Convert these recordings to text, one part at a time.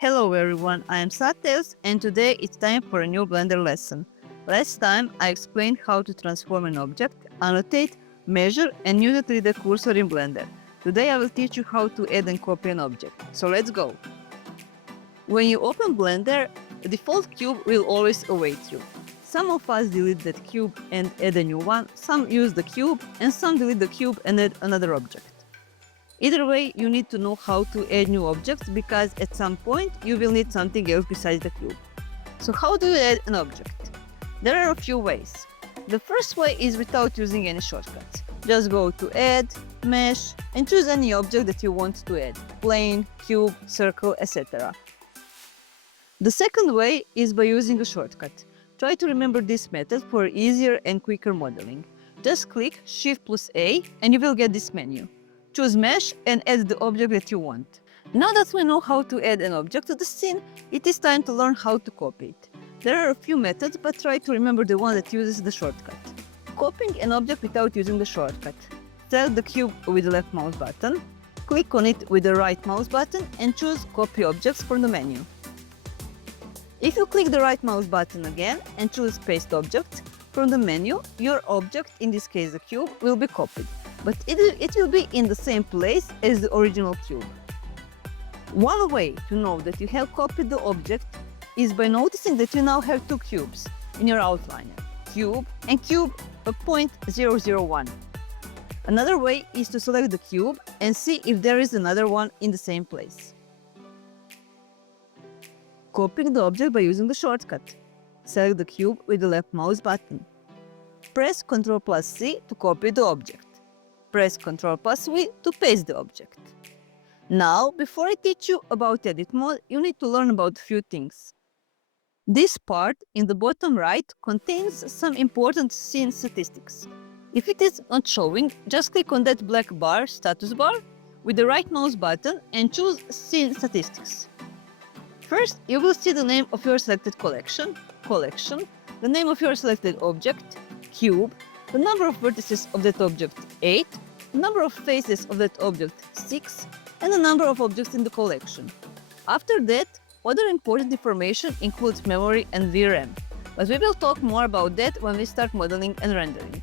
Hello everyone, I am SaTales and today it's time for a new Blender lesson. Last time I explained how to transform an object, annotate, measure and use a 3D cursor in Blender. Today I will teach you how to add and copy an object. So let's go! When you open Blender, the default cube will always await you. Some of us delete that cube and add a new one, some use the cube and some delete the cube and add another object. Either way, you need to know how to add new objects because at some point you will need something else besides the cube. So how do you add an object? There are a few ways. The first way is without using any shortcuts. Just go to Add, Mesh, and choose any object that you want to add. Plane, cube, circle, etc. The second way is by using a shortcut. Try to remember this method for easier and quicker modeling. Just click Shift+A and you will get this menu. Choose Mesh and add the object that you want. Now that we know how to add an object to the scene, it is time to learn how to copy it. There are a few methods, but try to remember the one that uses the shortcut. Copying an object without using the shortcut. Select the cube with the left mouse button, click on it with the right mouse button and choose Copy Objects from the menu. If you click the right mouse button again and choose Paste Object from the menu, your object, in this case the cube, will be copied. But it will be in the same place as the original cube. One way to know that you have copied the object is by noticing that you now have two cubes in your outliner, cube and cube of 0.001. Another way is to select the cube and see if there is another one in the same place. Copying the object by using the shortcut. Select the cube with the left mouse button. Press Ctrl+C to copy the object. Press Ctrl+V to paste the object. Now, before I teach you about edit mode, you need to learn about a few things. This part in the bottom right contains some important scene statistics. If it is not showing, just click on that black bar, status bar, with the right mouse button and choose Scene Statistics. First, you will see the name of your selected collection, the name of your selected object, cube, the number of vertices of that object 8, the number of faces of that object 6, and the number of objects in the collection. After that, other important information includes memory and VRAM, but we will talk more about that when we start modeling and rendering.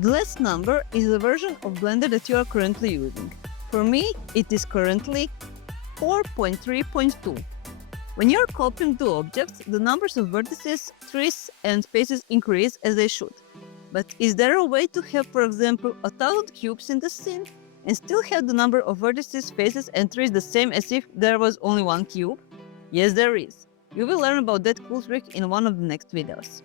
The last number is the version of Blender that you are currently using. For me, it is currently 4.3.2. When you are copying two objects, the numbers of vertices, trees, and faces increase as they should. But is there a way to have, for example, 1,000 cubes in the scene and still have the number of vertices, faces, and trees the same as if there was only one cube? Yes, there is. You will learn about that cool trick in one of the next videos.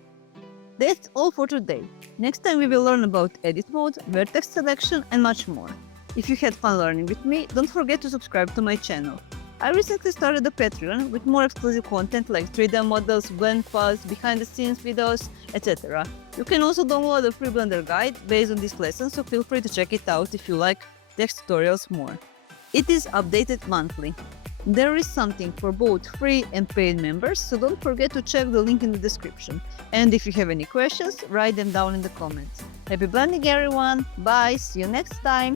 That's all for today. Next time we will learn about edit mode, vertex selection, and much more. If you had fun learning with me, don't forget to subscribe to my channel. I recently started a Patreon with more exclusive content like 3D models, blend files, behind-the-scenes videos, etc. You can also download a free Blender guide based on this lesson, so feel free to check it out if you like text tutorials more. It is updated monthly. There is something for both free and paid members, so don't forget to check the link in the description. And if you have any questions, write them down in the comments. Happy blending everyone! Bye! See you next time!